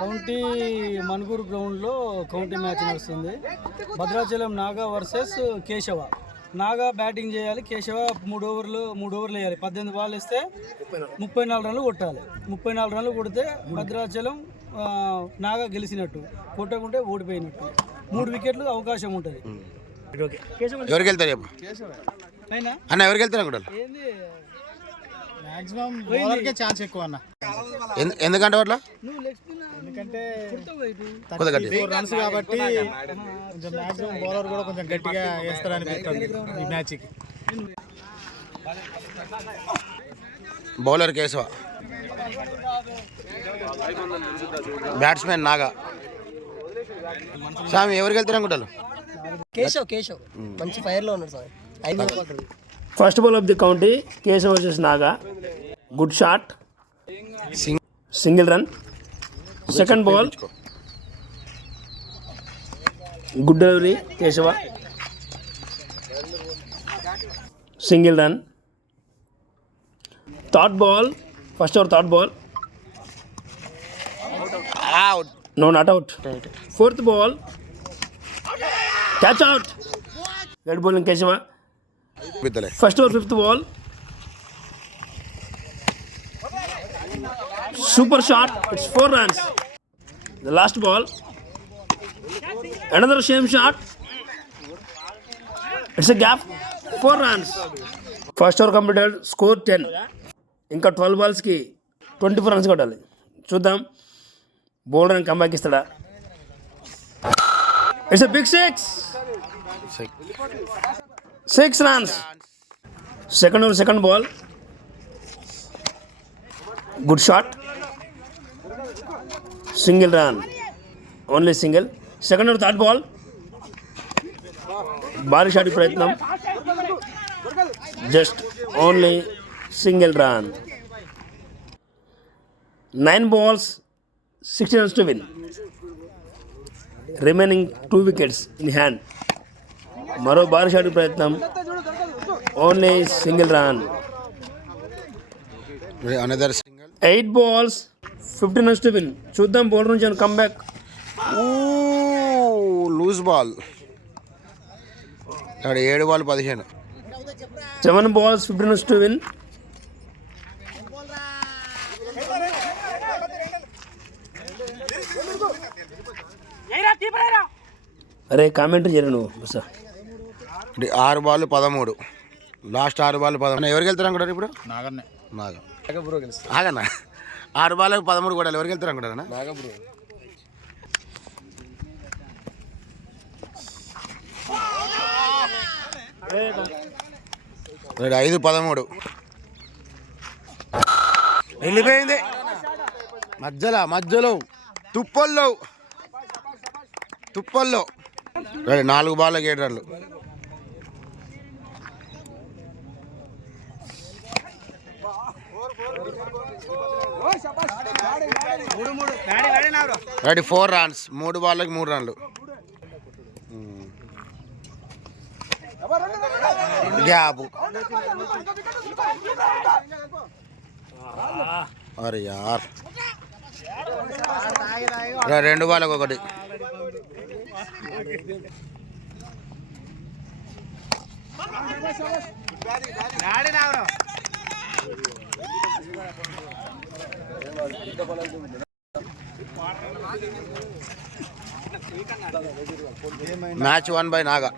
కౌంటీ మనుగూరు గ్రౌండ్లో county match నడుస్తుంది. భద్రాచలం నాగా వర్సెస్ కేశవ. నాగా బ్యాటింగ్ చేయాలి, కేశవ 3 ఓవర్లు వేయాలి. 18 బాల్ వేస్తే 34 రన్లు కొట్టాలి. 34 రన్లు కొడితే భద్రాచలం నాగా గెలిచినట్టు, కొట్టకుంటే ఓడిపోయినట్టు. 3 వికెట్లు అవకాశం ఉంటుంది. ఎవరికి వెళ్తారు అన్న? ఎవరికి వెళ్తారు కూడా? మాక్సిమం బౌలర్కే ఛాన్స్ ఎక్కువ అన్న. ఎందుకంటే అట్లా? ఎందుకంటే 34 రన్స్ కాబట్టి కొంచెం మాక్సిమం బౌలర్ కూడా కొంచెం గట్టిగా వేస్తారనిపిస్తుంది ఈ మ్యాచ్కి. Bowler Keshava, batsmen Naga. స్వామి ఎవరికి వెళ్తారు అనుకుంటారు? కేశవ్ మంచి ఫైర్ లో ఉన్నాడు sir. First ball of the county Keshav versus Naga. Good shot, single run. Second ball good delivery Keshava, single run. Third ball, first over third ball, no not out. Fourth ball catch out. Red bowling Keshava. First over fifth ball, super shot, it's 4 runs. The last ball, another same shot, it's a gap, 4 runs. First over completed, score 10. ఇంకా 12 balls కి 24 runs కొట్టాలి. చూద్దాం బౌలర్ అని కంబ్యాక్ ఇస్తాడా. It's a big 6 runs. Second over second ball, good shot, single run, only single. Second or third ball, భారీ షాట్ ప్రయత్నం, just only single run. 9 balls, 16 runs to win. Remaining 2 wickets in hand. మరో భారీ షాట్ ప్రయత్నం, only single run. Another single. 8 balls, 15 runs to win. చూద్దాం bowler నుంచి come back. Loose ball. 7 ball 15. 7 balls, 15 runs to win. అరే commentary చేయరు నువ్వు బస్. 6 బాల్ 13. లాస్ట్ 6 బాల్ 13. ఎవరికి వెళ్తారు అనుకుంటారు ఇప్పుడు? నాగా. ఆగన్నా 6 బాల్ 13 కూడా ఎవరికి వెళ్తారు అనుకుంటారా? 5 13 వెళ్ళిపోయింది. మధ్యలో తుప్పల్లో 4 బాల్ 7 రన్లు. Ready 4 runs. 3 బాళ్ళకి 3 రన్లు. గ్యాప్. అరే యార్, 2 బాళ్ళకి 1. మ్యాచ్ 1 by నాగా.